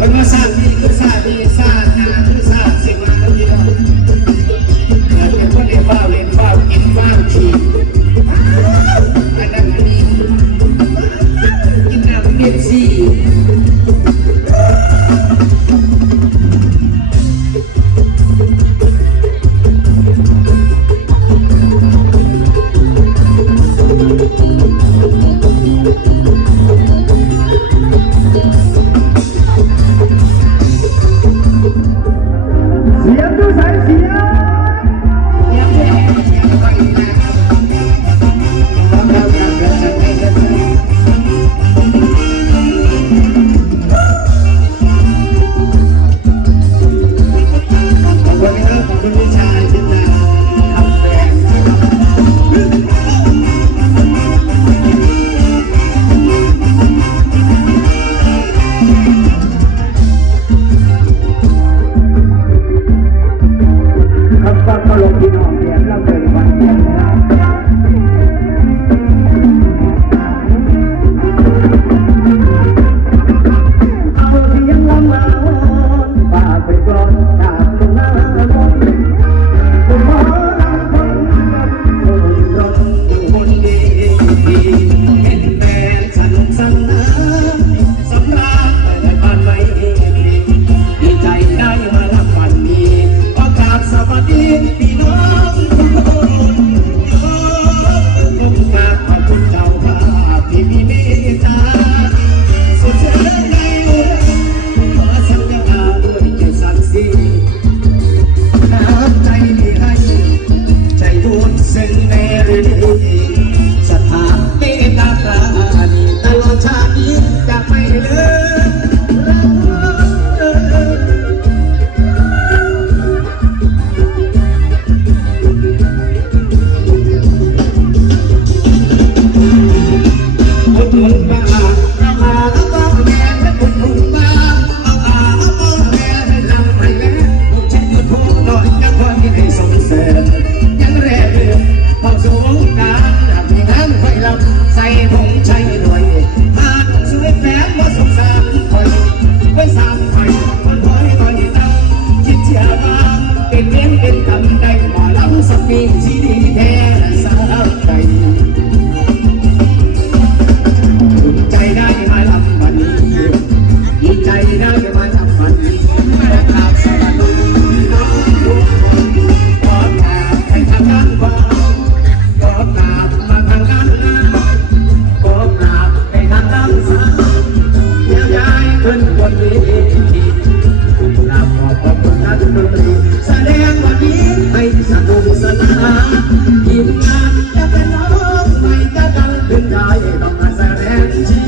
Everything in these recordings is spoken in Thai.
คน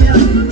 yeah.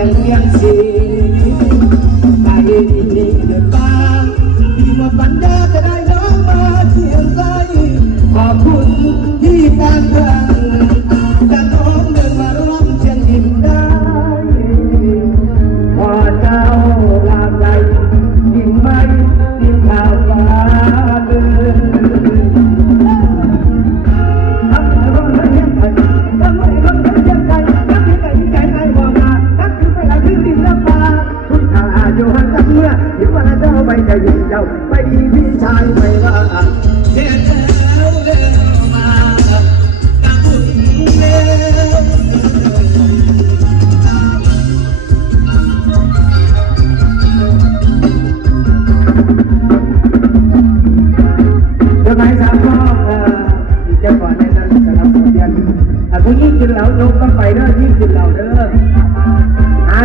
ยังเวียนเสีย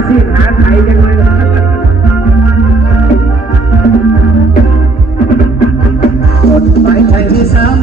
ชีพหาไทยยัไมายไทยที่สา